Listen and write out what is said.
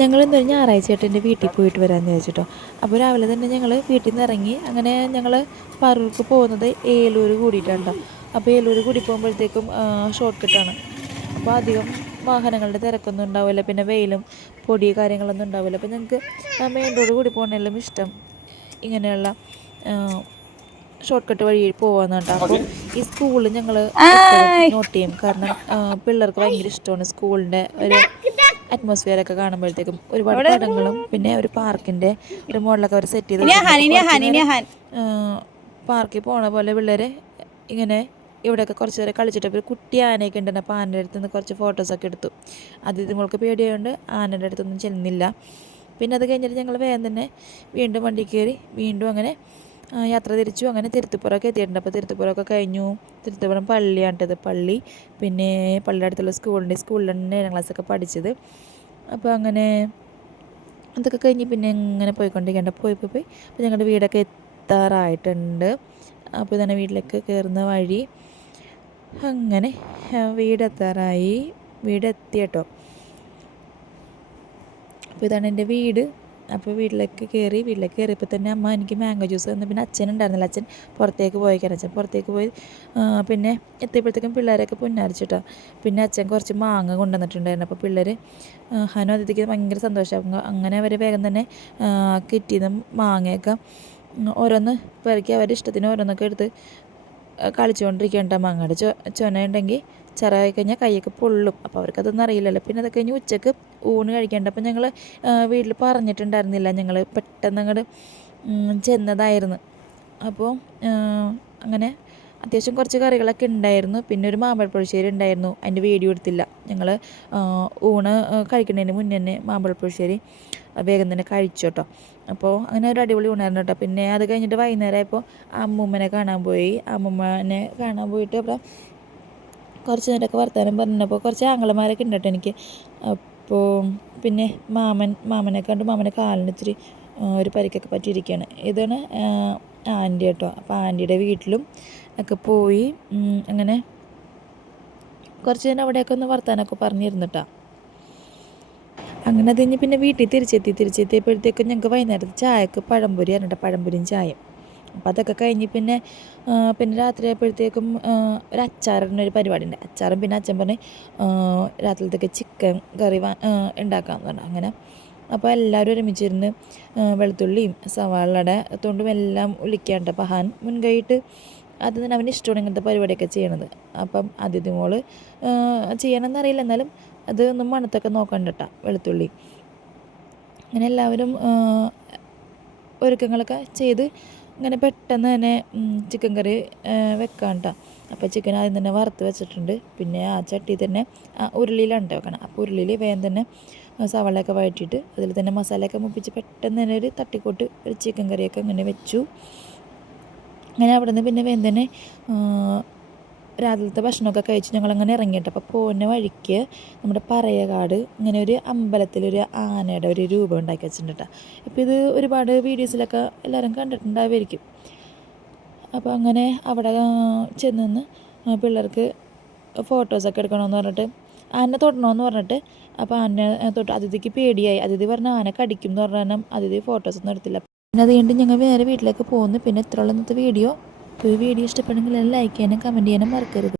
ഞങ്ങൾ എന്താ ഞായറാഴ്ചയായിട്ട് എൻ്റെ വീട്ടിൽ പോയിട്ട് വരാമെന്ന് വിചാരിച്ചിട്ടോ. അപ്പോൾ രാവിലെ തന്നെ ഞങ്ങൾ വീട്ടിൽ നിന്ന് ഇറങ്ങി. അങ്ങനെ ഞങ്ങൾ പറവൂർക്ക് പോകുന്നത് ഏലൂർ കൂടിയിട്ടാണ് കേട്ടോ. അപ്പോൾ ഏലൂർ കൂടി പോകുമ്പോഴത്തേക്കും ഷോർട്ട് കട്ടാണ്. അപ്പോൾ അധികം വാഹനങ്ങളുടെ തിരക്കൊന്നും ഉണ്ടാവില്ല, പിന്നെ വെയിലും പൊടി കാര്യങ്ങളൊന്നും ഉണ്ടാവില്ല. അപ്പോൾ ഞങ്ങൾക്ക് മെയിൻ റോഡ് കൂടി പോകുന്നതെല്ലാം ഇഷ്ടം ഇങ്ങനെയുള്ള ഷോർട്ട് കട്ട് വഴി പോകാമെന്ന് കേട്ടോ. അപ്പോൾ ഈ സ്കൂളിൽ ഞങ്ങൾ എപ്പോഴും നോട്ട് ചെയ്യും, കാരണം പിള്ളേർക്ക് ഭയങ്കര ഇഷ്ടമാണ് സ്കൂളിൻ്റെ ഒരു അറ്റ്മോസ്ഫിയറൊക്കെ കാണുമ്പോഴത്തേക്കും. ഒരുപാട് പടങ്ങളും പിന്നെ ഒരു പാർക്കിൻ്റെ ഒരു മോഡലൊക്കെ അവർ സെറ്റ് ചെയ്ത് പാർക്കിൽ പോണ പോലെ പിള്ളേർ ഇങ്ങനെ ഇവിടെയൊക്കെ കുറച്ച് നേരം കളിച്ചിട്ട് ഒരു കുട്ടി ആനയൊക്കെ ഉണ്ടെങ്കിൽ അപ്പോൾ ആനയുടെ അടുത്ത് നിന്ന് കുറച്ച് ഫോട്ടോസൊക്കെ എടുത്തു. അത് ഇതുങ്ങൾക്ക് പേടിയായതുകൊണ്ട് ആനയുടെ അടുത്തൊന്നും ചെല്ലുന്നില്ല. പിന്നെ അത് കഴിഞ്ഞിട്ട് ഞങ്ങൾ വേഗം തന്നെ വീണ്ടും വണ്ടി കയറി വീണ്ടും അങ്ങനെ യാത്ര തിരിച്ചു. അങ്ങനെ തിരുത്തിപ്പുറമൊക്കെ എത്തിയിട്ടുണ്ട്. അപ്പോൾ തിരുത്തിപ്പുറമൊക്കെ കഴിഞ്ഞു. തിരുത്തിപ്പുറം പള്ളിയാണിട്ടത്. പള്ളി പിന്നെ പള്ളിയുടെ അടുത്തുള്ള സ്കൂളിലാണ് 7ാം ക്ലാസ്സൊക്കെ പഠിച്ചത്. അപ്പോൾ അങ്ങനെ അതൊക്കെ കഴിഞ്ഞ് പിന്നെ ഇങ്ങനെ പോയിക്കൊണ്ടിരിക്കേണ്ട പോയി അപ്പോൾ ഞങ്ങളുടെ വീടൊക്കെ എത്താറായിട്ടുണ്ട്. അപ്പോൾ തന്നെ വീട്ടിലേക്ക് കയറുന്ന വഴി അങ്ങനെ വീടെത്താറായി. വീടെത്തി കേട്ടോ. അപ്പോൾ ഇതാണ് എൻ്റെ വീട്. അപ്പോൾ വീട്ടിലേക്ക് കയറിയപ്പോൾ തന്നെ അമ്മ എനിക്ക് മാംഗോ ജ്യൂസ് തന്നു. പിന്നെ അച്ഛനുണ്ടായിരുന്നില്ല, അച്ഛൻ പുറത്തേക്ക് പോയിക്കാൻ. അച്ഛൻ പുറത്തേക്ക് പോയി. പിന്നെ എത്തിയപ്പോഴത്തേക്കും പിള്ളേരൊക്കെ പുന്നാരിച്ചിട്ടോ. പിന്നെ അച്ഛൻ കുറച്ച് മാങ്ങ കൊണ്ടുവന്നിട്ടുണ്ടായിരുന്നു. അപ്പോൾ പിള്ളേർ ഹനു അതിഥിക്ക് ഭയങ്കര സന്തോഷമാകും. അങ്ങനെ അവർ വേഗം തന്നെ കിറ്റിന്ന് മാങ്ങയൊക്കെ ഓരോന്ന് പെറുക്കി അവരുടെ ഇഷ്ടത്തിന് ഓരോന്നൊക്കെ എടുത്ത് കളിച്ചുകൊണ്ടിരിക്കേണ്ട. മാങ്ങയുടെ ചൊന ഉണ്ടെങ്കിൽ ചെറുതായി കഴിഞ്ഞാൽ കൈയൊക്കെ പൊള്ളും. അപ്പോൾ അവർക്കതൊന്നും അറിയില്ലല്ലോ. പിന്നെ അത് കഴിഞ്ഞ് ഉച്ചക്ക് ഊണ് കഴിക്കേണ്ട. അപ്പോൾ ഞങ്ങൾ വീട്ടിൽ പറഞ്ഞിട്ടുണ്ടായിരുന്നില്ല, ഞങ്ങൾ പെട്ടെന്ന് അങ്ങോട്ട് ചെന്നതായിരുന്നു. അപ്പോൾ അങ്ങനെ അത്യാവശ്യം കുറച്ച് കറികളൊക്കെ ഉണ്ടായിരുന്നു. പിന്നെ ഒരു മാമ്പഴപ്പുളിശ്ശേരി ഉണ്ടായിരുന്നു, അതിൻ്റെ വീഡിയോ എടുത്തില്ല. ഞങ്ങൾ ഊണ് കഴിക്കുന്നതിന് മുന്നേ തന്നെ മാമ്പഴപ്പുളിശ്ശേരി വേഗം തന്നെ കഴിച്ചു കേട്ടോ. അപ്പോൾ അങ്ങനെ ഒരു അടിപൊളി ഊണായിരുന്നു കേട്ടോ. പിന്നെ അത് കഴിഞ്ഞിട്ട് വൈകുന്നേരമായപ്പോൾ അമ്മൂമ്മനെ കാണാൻ പോയി. അമ്മൂമ്മനെ കാണാൻ പോയിട്ട് അവിടെ കുറച്ച് നേരമൊക്കെ വർത്താനം പറഞ്ഞപ്പോൾ കുറച്ച് ആങ്ങളമാരൊക്കെ ഉണ്ട് കേട്ടോ എനിക്ക്. അപ്പോൾ പിന്നെ മാമനെ കണ്ട് മാമനെ കാലിന് ഇത്തിരി ഒരു പരിക്കൊക്കെ പറ്റിയിരിക്കുകയാണ്. ഇതാണ് ആൻറ്റി കേട്ടോ. അപ്പോൾ ആൻറ്റിയുടെ വീട്ടിലും ഒക്കെ പോയി. അങ്ങനെ കുറച്ച് നേരം അവിടെയൊക്കെ ഒന്ന് വർത്താനമൊക്കെ പറഞ്ഞിരുന്നിട്ടാ. അങ്ങനെ അത് കഴിഞ്ഞ് പിന്നെ വീട്ടിൽ തിരിച്ചെത്തിയപ്പോഴത്തേക്കും ഞങ്ങൾക്ക് വൈകുന്നേരത്ത് ചായക്ക് പഴംപൊരി ആയിരുന്നു കേട്ടോ, പഴംപൊരിയും ചായയും. അപ്പോൾ അതൊക്കെ കഴിഞ്ഞ് പിന്നെ രാത്രി ആയപ്പോഴത്തേക്കും ഒരു അച്ചാറിൻ്റെ ഒരു പരിപാടി ഉണ്ട്. അച്ചാറും പിന്നെ അച്ഛൻ പറഞ്ഞ് രാത്രിയിലത്തേക്ക് ചിക്കൻ കറി ഉണ്ടാക്കാമെന്ന് പറഞ്ഞു. അങ്ങനെ അപ്പോൾ എല്ലാവരും ഒരുമിച്ചിരുന്ന് വെളുത്തുള്ളിയും സവാളയുടെ തൊണ്ടും എല്ലാം ഉലിക്കാണ്ട്. അപ്പോൾ ഹാൻ മുൻകൈയിട്ട് അത് തന്നെ അവന് ഇഷ്ടമാണ് ഇങ്ങനത്തെ പരിപാടിയൊക്കെ ചെയ്യണത്. അപ്പം അതിഥി മോള് ചെയ്യണമെന്നറിയില്ല, എന്നാലും അത് ഒന്നും മണത്തൊക്കെ നോക്കണ്ട കേട്ടോ വെളുത്തുള്ളി. അങ്ങനെ എല്ലാവരും ഒരുക്കങ്ങളൊക്കെ ചെയ്ത് ഇങ്ങനെ പെട്ടെന്ന് തന്നെ ചിക്കൻ കറി വെക്കാം കേട്ടോ. അപ്പോൾ ചിക്കൻ ആദ്യം തന്നെ വറുത്ത് വെച്ചിട്ടുണ്ട്. പിന്നെ ആ ചട്ടി തന്നെ ഉരുളിയിലാണ് വെക്കണം. അപ്പോൾ ഉരുളിയിൽ വേഗം തന്നെ സവാളയൊക്കെ വഴറ്റിയിട്ട് അതിൽ തന്നെ മസാലയൊക്കെ മുപ്പിച്ച് പെട്ടെന്ന് തന്നെ ഒരു തട്ടിക്കൂട്ട് ഒരു ചിക്കൻ കറിയൊക്കെ അങ്ങനെ വെച്ചു. അങ്ങനെ അവിടെ നിന്ന് പിന്നെ വേഗം തന്നെ രാത്രിയിലത്തെ ഭക്ഷണമൊക്കെ കഴിച്ച് ഞങ്ങളങ്ങനെ ഇറങ്ങിയിട്ട്. അപ്പോൾ പോകുന്ന വഴിക്ക് നമ്മുടെ പറയകാട് ഇങ്ങനെ ഒരു അമ്പലത്തിലൊരു ആനയുടെ ഒരു രൂപം ഉണ്ടാക്കി വെച്ചിട്ടുണ്ട് കേട്ടോ. ഇപ്പോൾ ഇത് ഒരുപാട് വീഡിയോസിലൊക്കെ എല്ലാവരും കണ്ടിട്ടുണ്ടാവുമായിരിക്കും. അപ്പോൾ അങ്ങനെ അവിടെ ചെന്ന് പിള്ളേർക്ക് ഫോട്ടോസൊക്കെ എടുക്കണമെന്ന് പറഞ്ഞിട്ട് ആന തൊടണമെന്ന് പറഞ്ഞിട്ട്, അപ്പോൾ ആന തൊട്ട് അതിഥിക്ക് പേടിയായി. അതിഥി പറഞ്ഞ ആന കടിക്കും എന്ന് പറഞ്ഞാൽ അതിഥി ഫോട്ടോസൊന്നും എടുത്തില്ല. പിന്നെ അത് കഴിഞ്ഞിട്ട് ഞങ്ങൾ വേറെ വീട്ടിലേക്ക് പോകുന്നു. പിന്നെ ഇത്രയുള്ള ഇന്നത്തെ വീഡിയോ. ഈ വീഡിയോ ഇഷ്ടപ്പെടുമെങ്കിൽ ലൈക്ക് ചെയ്യാനും കമൻറ്റ് ചെയ്യാനും മറക്കരുത്.